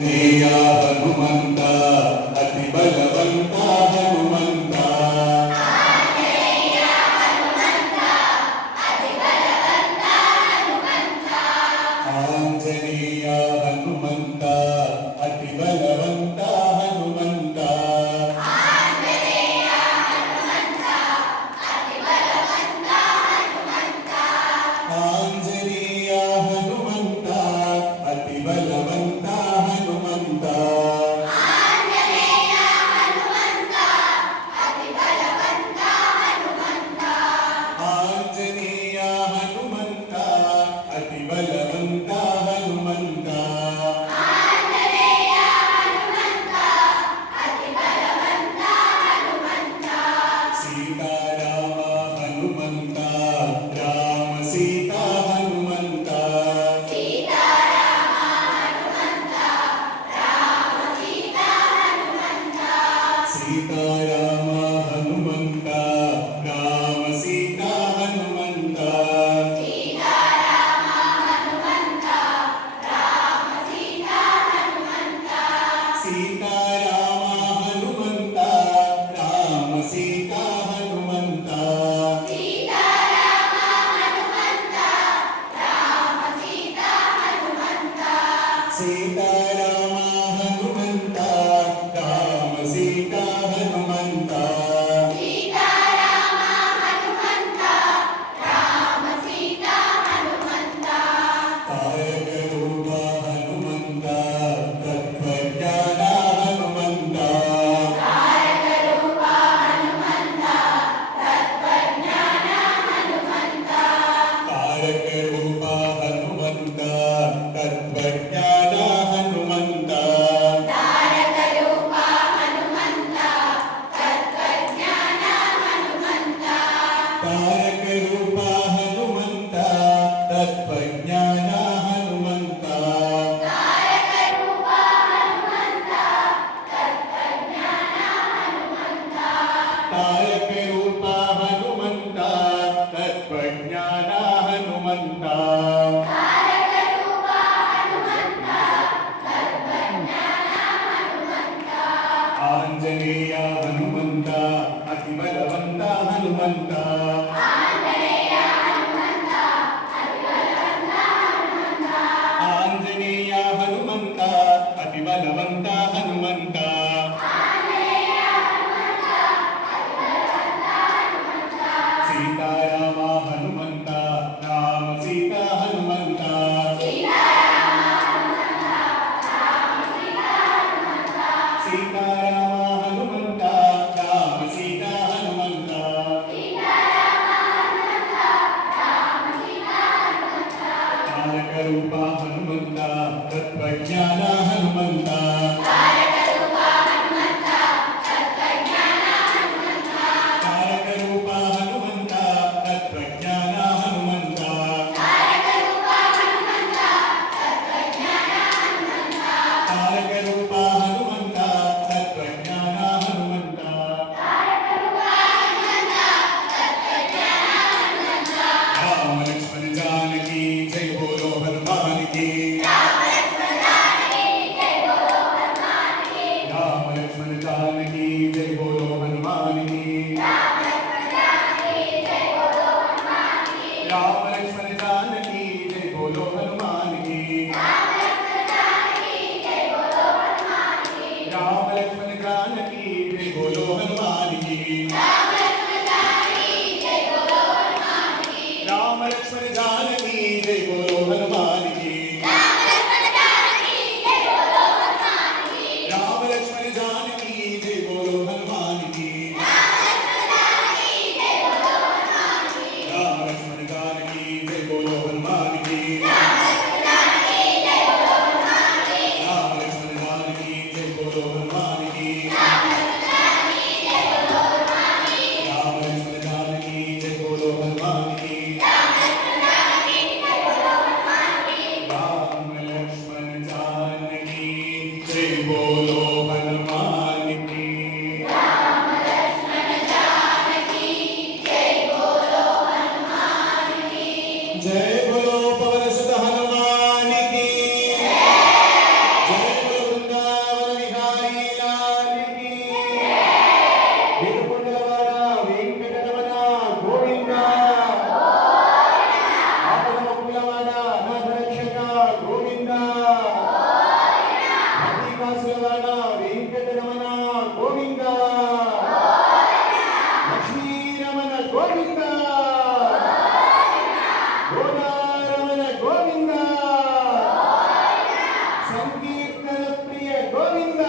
ಜಯ ಹನುಮಂತ ಅತಿ ಬಲವಂತ ಹನುಮಂತ ಆಂಜನೇಯ ಹನುಮಂತ ಅತಿ ಬಲವಂತ ಹನುಮಂತ ಆಂಜನೇಯ ಹನುಮಂತ ಅತಿ ಬಲವಂತ ಹನುಮಂತ ಆಂಜನೇಯ ಹನುಮಂತ ಅತಿ ಬಲವಂತ ಹನುಮಂತ ಸೀತಾರಾಮ ಹನುಮಂತ ರಾಮ ಸೀತಾ ಹನುಮಂತ ಸೀತಾರಾಮ ಹನುಮಂತ ರಾಮ ಸೀತಾ ಹನುಮಂತ ಸೀತಾರಾಮ ಹನುಮಂತ ರಾಮ ಸೀತಾ ಹನುಮಂತ ಸೀತಾರಾಮ ಹನುಮಂತ ರಾಮ ಸೀತಾ ಹನುಮಂತ ತಾರಕ ರೂಪ ಹನುಮಂತ ತತ್ವಜ್ಞಾನ ಹನುಮಂತ ತಾರಕ ರೂಪ ಹನುಮಂತ ತತ್ವಜ್ಞಾನ ಹನುಮಂತ ತಾರಕ ರೂಪ ಹನುಮಂತ ತತ್ವಜ್ಞಾನ ಹನುಮಂತ ತಾರಕ ರೂಪ ಹನುಮಂತ ತತ್ವಜ್ಞಾನ ಹನುಮಂತ ಆಂಜನೇಯ ಹನುಮಂತ ಅತಿ ಬಲವಂತ ಹನುಮಂತ ಆಂಜನೇಯ ಹನುಮಂತ ಅತಿ ಬಲವಂತ ಹನುಮಂತ ಸೀತಾರಾಮ ಹನುಮಂತ ರಾಮ ಸೀತಾ ಹನುಮಂತ ಸೀತಾರಾಮ ಹನುಮಂತ ರಾಮ ಸೀತಾ ಹನುಮಂತ ತಾರಕ ರೂಪ ಹನುಮಂತ ತತ್ವಜ್ಞಾನ ಹನುಮಂತ ತಾರಕ ರೂಪ ಹನುಮಂತ ತತ್ವಜ್ಞಾನ ಹನುಮಂತ ತಾರಕ ರೂಪ ಹನುಮಂತ ತತ್ವಜ್ಞಾನ ಹನುಮಂತ ರಾಮ ಲಕ್ಷ್ಮಣ ಜಾನಕಿ ಜೈ ಬೋಲೋ ಹನುಮಾನ್ ಕಿ ರಾಮ ಲಕ್ಷ್ಮಣ ಜಾನಕಿ ಜೈ ಬೋಲೋ ಹನುಮಾನ್ ಕಿ राम लक्ष्मण जानकी जय बोलो हनुमान की राम लक्ष्मण जानकी जय बोलो हनुमान की राम लक्ष्मण जानकी जय बोलो हनुमान की राम लक्ष्मण जानकी जय बोलो हनुमान की राम लक्ष्मण जानकी जय बोलो हनुमान की राम लक्ष्मण जानकी जय बोलो हनुमान की राम लक्ष्मण जानकी जय बोलो हनुमान की राम लक्ष्मण जानकी जय बोलो हनुमान की जय बोलो पवन सुत हनुमान की जय बोलो ಸಂಕೀರ್ತನ ಪ್ರಿಯ ಗೋವಿಂದ